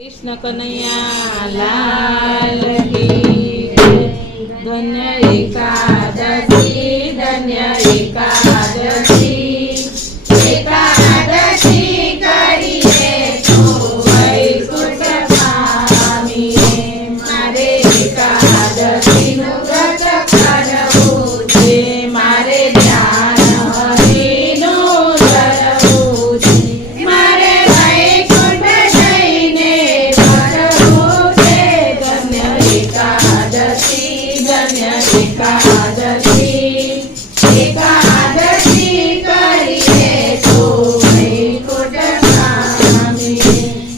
कृष्ण कन्हैया लाल की जय। धन्य एकादशी धन्य एकादशी एकादशी करिए तो वैकुंठ पामीએ मारे एकादशी નું વ્રત કરવું છે મારે ધ્યાન હરિનું ધરવું છે મારે વૈકુંઠ જઈને કરવું છે ધન્ય એકાદશી ધન્ય એકાદશી એકાદશી કરીએ તો વૈકુંઠ પામીએ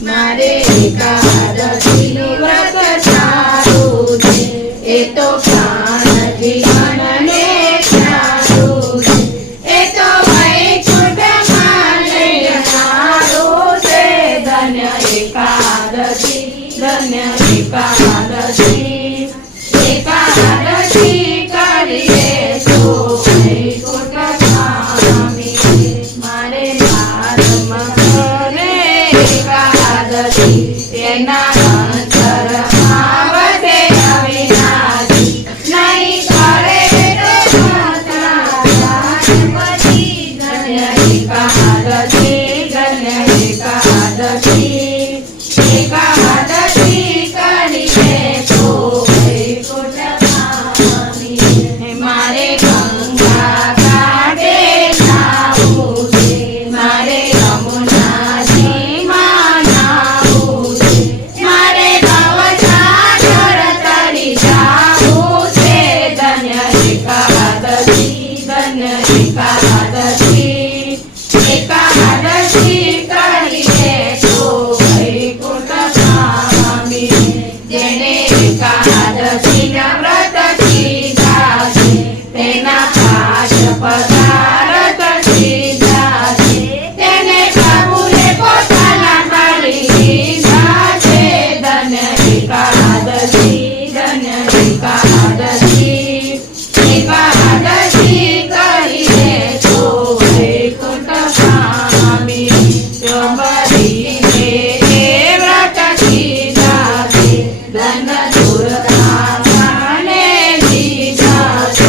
મારે એકાદશીનું વ્રત સારું છે એ તો પ્રાણ જીવનને સારું છે એ તો વૈકુંઠમાં લઈ સારું છે ધન્ય એકાદશી ધન્ય એકાદશી એકાદશી કરીએ તો વૈકુંઠ પામીએ મારે માર્ગમાં કરે એકાદશી એના અંતરમાં વધે અવિનાશી નહીં કરે તો ગણપતિ ધન્ય એકાદશી ધન્ય એકાદશી એકાદશી કરીએ તો વૈકુંઠ પામીએ મારે ગંગા ઘાટે નાવું છે મારે યમુનાજીમાં નાવું છે મારે ભવસાગર તરી જાવું છે ધન્ય એકાદશી ધન્ય એકાદશી એકાદશી કરીએ તો વૈકુંઠ પામીએ જેને એકાદશીના વ્રત કીધા છે તેના પાઠ પદાર્થ સીધા છે તેને પ્રભુએ પોતાના કરી દીધા છે ધન્ય એકાદશી ધન્ય એકાદશી એકાદશી કરીએ તો વૈકુંઠ પામીએ યમરીને એ વ્રત કીધા છે ધન દુર્ગાને દીધા છે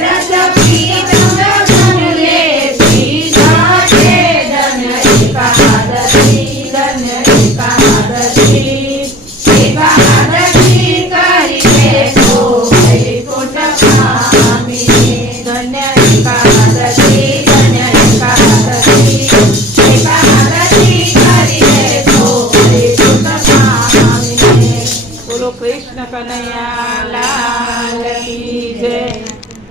રસ પીધુને પીધા છે ધન્ય એકાદશી ધન્ય એકાદશી એકાદશી કરીએ તો વૈકુંઠ પામીએ ધન્ય એકાદશી ધન્ય એકાદશી એકાદશી કરીએ તો વૈકુંઠ પામીએ બોલો કૃષ્ણ કનૈયા લાલ